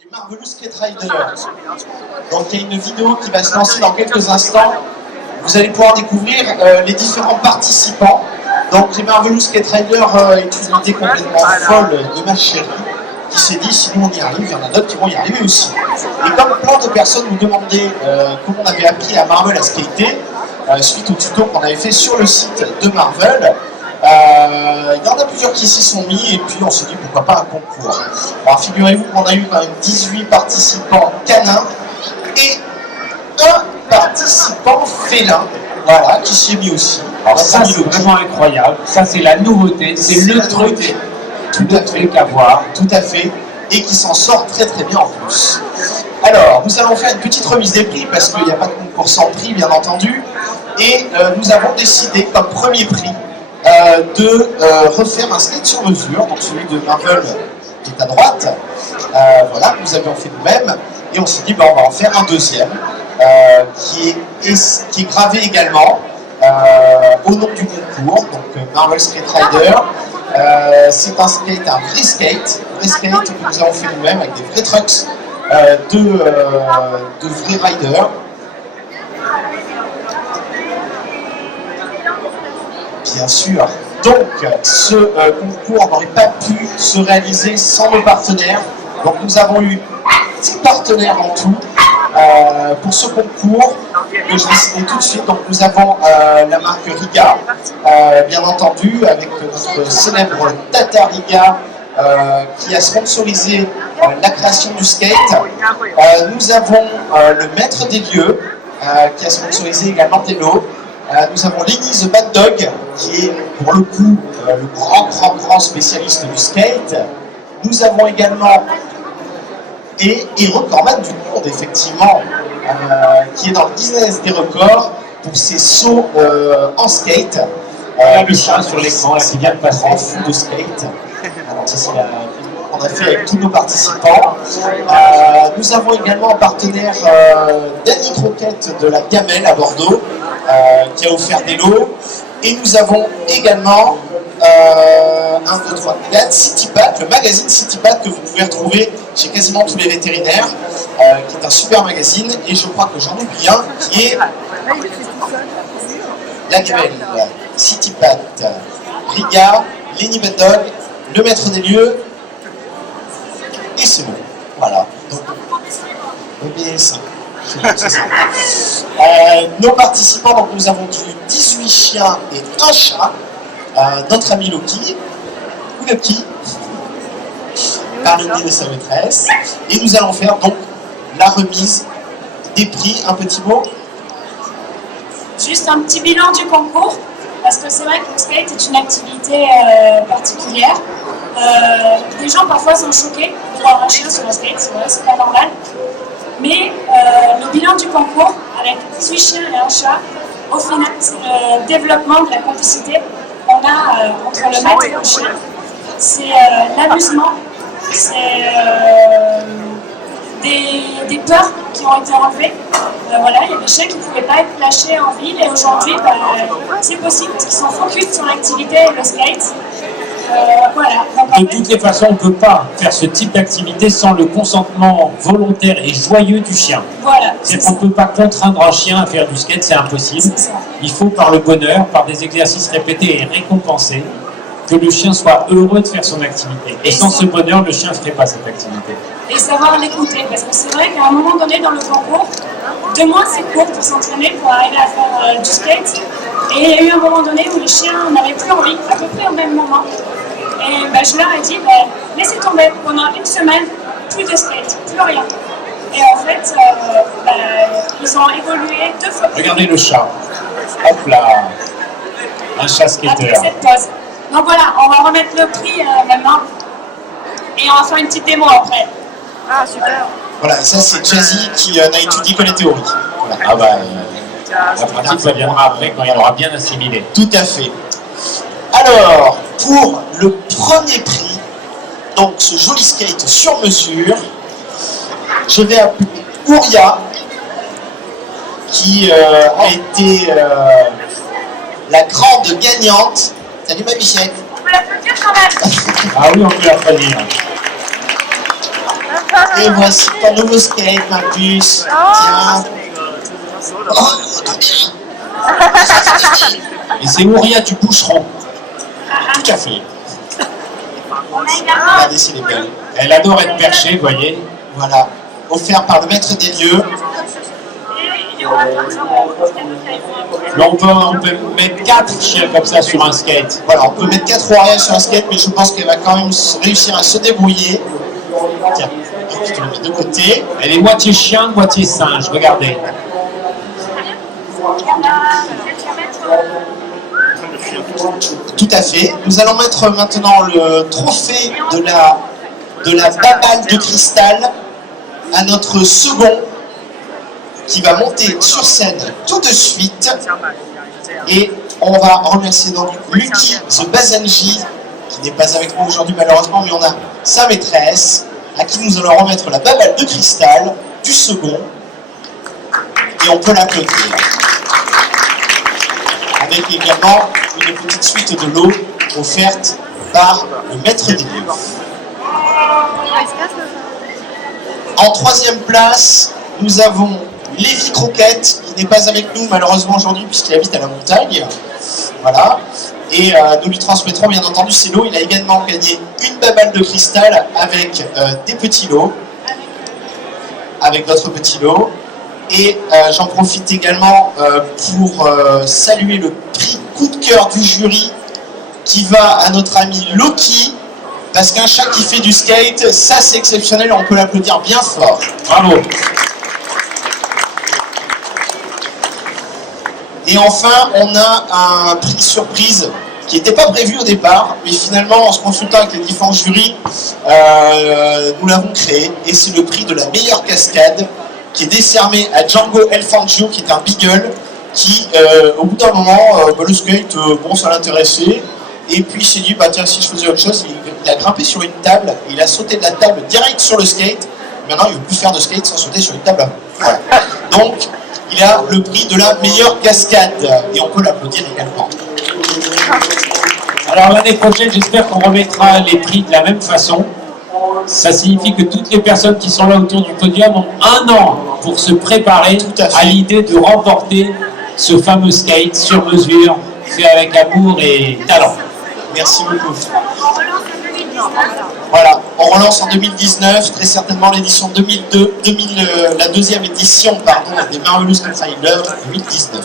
Les Marvelous Skate Riders. Donc il y a une vidéo qui va se lancer dans quelques instants. Vous allez pouvoir découvrir les différents participants. Donc les Marvelous Skate Riders est une idée complètement folle de ma chérie qui s'est dit si nous on y arrive, il y en a d'autres qui vont y arriver aussi. Et comme plein de personnes nous demandaient comment on avait appris à Marvel à skater, suite au tuto qu'on avait fait sur le site de Marvel, il y en a plusieurs qui s'y sont mis et puis on s'est dit pourquoi pas un concours. Alors figurez-vous qu'on a eu quand même 18 participants canins et un participant félin, voilà, qui s'y est mis aussi. Alors ça c'est vraiment incroyable, ça c'est la nouveauté, c'est le truc tout à fait qu'à voir. Tout à fait, et qui s'en sort très très bien en plus. Alors nous allons faire une petite remise des prix parce qu'il n'y a pas de concours sans prix bien entendu, et nous avons décidé comme premier prix de refaire un skate sur mesure, donc celui de Marvel qui est à droite, voilà, nous avions fait nous-mêmes, et on s'est dit, on va en faire un deuxième, qui est gravé également au nom du concours, donc Marvel Skate Rider. C'est un skate, un vrai skate que nous avons fait nous-mêmes avec des vrais trucks de vrais riders. Bien sûr. Donc, ce concours n'aurait pas pu se réaliser sans nos partenaires. Donc, nous avons eu 10 partenaires en tout pour ce concours que je vais citer tout de suite. Donc, nous avons la marque Riga, bien entendu, avec notre célèbre Tata Riga qui a sponsorisé la création du skate. Nous avons le maître des lieux qui a sponsorisé également Tello. Nous avons Lenny the Bad Dog, qui est pour le coup le grand spécialiste du skate. Nous avons également et recordman du monde, effectivement, qui est dans le business des records pour ses sauts en skate. Le chat sur l'écran, là, qui vient de passer. En fou de skate. Alors, ça, c'est la qu'on a fait avec tous nos participants. Nous avons également en partenaire Danny Croquette de la Gamelle à Bordeaux, qui a offert des lots. Et nous avons également CityPat, le magazine CityPat que vous pouvez retrouver chez quasiment tous les vétérinaires, qui est un super magazine. Et je crois que j'en oublie un qui est la Gamelle, CityPat, Riga, Lenny Bad Dog, le maître des lieux. Et c'est bon, voilà. Donc, OBS. Nos participants, donc nous avons 18 chiens et un chat. Notre ami Loki, ou Loki, par le biais de sa maîtresse. Et nous allons faire donc la remise des prix. Un petit mot. Juste un petit bilan du concours, parce que c'est vrai que le skate est une activité particulière. Les gens parfois sont choqués de voir un chien sur le skate, c'est vrai, c'est pas normal. Mais le bilan du concours, avec 18 chiens et un chat, au final, c'est le développement de la complicité qu'on a entre le maître et le chien. C'est l'amusement, c'est des peurs qui ont été enlevées. Voilà, il y a des chiens qui ne pouvaient pas être lâchés en ville, et aujourd'hui, c'est possible parce qu'ils sont focus sur l'activité et le skate. Voilà. De toutes les façons, on ne peut pas faire ce type d'activité sans le consentement volontaire et joyeux du chien. Voilà. C'est qu'on ne peut pas contraindre un chien à faire du skate, c'est impossible. Il faut par le bonheur, par des exercices répétés et récompensés, que le chien soit heureux de faire son activité. Et sans ce bonheur, le chien ne ferait pas cette activité. Et savoir l'écouter, parce que c'est vrai qu'à un moment donné dans le concours, 2 mois c'est court pour s'entraîner, pour arriver à faire du skate. Et il y a eu un moment donné où les chiens n'avaient plus envie, à peu près au même moment. Et je leur ai dit, laissez tomber, pendant une semaine, plus de skate, plus rien. Et en fait, ils ont évolué 2 fois plus. Regardez le chat. Hop là. Un chat skater. Après cette pause. Donc voilà, on va remettre le prix maintenant. Et on va faire une petite démo après. Ah, super. Voilà, ça c'est Jazzy qui n'a étudié que les théories. Voilà. Ah bah, la pratique ça viendra après quand il aura bien assimilé. Tout à fait. Alors, pour le premier prix, donc ce joli skate sur mesure, je vais appeler Ouria, qui a été la grande gagnante. Salut ma bichette. On peut l'applaudir quand même. Ah oui, on peut l'applaudir. Et voici ton nouveau skate, Marcus. Tiens. Oh, trop bien. Et c'est Ouria du boucheron. Tout à fait. On a également Regardez si elle est belle. Elle adore être perchée, vous voyez. Voilà. Offert par le maître des lieux. il y aura d'autres Là, on peut mettre 4 chiens comme ça sur un skate. Voilà, on peut mettre 4 Ouria sur un skate, mais je pense qu'elle va quand même réussir à se débrouiller. Tiens, je te le mets de côté. Elle est moitié chien, moitié singe, regardez. Tout à fait. Nous allons mettre maintenant le trophée de la baballe de cristal à notre second qui va monter sur scène tout de suite. Et on va remercier donc Lucky The Bazanji, qui n'est pas avec nous aujourd'hui malheureusement, mais on a sa maîtresse, à qui nous allons remettre la baballe de cristal du second. Et on peut l'applaudir. Avec également une petite suite de l'eau offerte par le maître des lieux. En troisième place, nous avons Lévi Croquette, qui n'est pas avec nous malheureusement aujourd'hui puisqu'il habite à la montagne. Voilà. Et nous lui transmettrons bien entendu ses lots. Il a également gagné une baballe de cristal avec des petits lots. Avec d'autres petits lots. Et j'en profite également pour saluer le prix coup de cœur du jury qui va à notre ami Loki, parce qu'un chat qui fait du skate, ça c'est exceptionnel, on peut l'applaudir bien fort. Bravo. Et enfin, on a un prix surprise qui n'était pas prévu au départ, mais finalement, en se consultant avec les différents jurys, nous l'avons créé, et c'est le prix de la meilleure cascade, qui est décerné à Django El Fangio, qui est un beagle, qui, au bout d'un moment, le skate, bon, ça l'intéressait, et puis il s'est dit, bah tiens, si je faisais autre chose, il a grimpé sur une table, et il a sauté de la table direct sur le skate. Maintenant, il ne veut plus faire de skate sans sauter sur une table. Voilà. Donc, il a le prix de la meilleure cascade, et on peut l'applaudir également. Alors l'année prochaine, j'espère qu'on remettra les prix de la même façon. Ça signifie que toutes les personnes qui sont là autour du podium ont 1 an pour se préparer à l'idée de remporter ce fameux skate sur mesure, fait avec amour et talent. Merci beaucoup. Voilà, on relance en 2019, très certainement l'édition 2002, la deuxième édition des Marvelous Confiler 2019.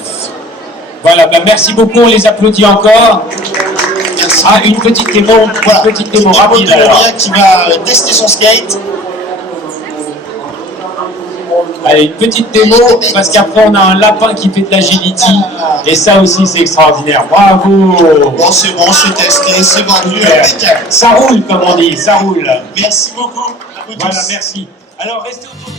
Voilà, ben merci beaucoup, on les applaudit encore. Merci. Ah, une petite démo, Voilà, une petite démo une rapide de alors. Ouria qui va tester son skate. Allez, une petite démo, parce qu'après on a un lapin qui fait de l'agility, et ça aussi c'est extraordinaire. Bravo! Bon, c'est testé, c'est vendu, Super. impeccable. Ça roule, comme on dit, ça roule. Merci beaucoup. Voilà, merci. Alors, restez autour.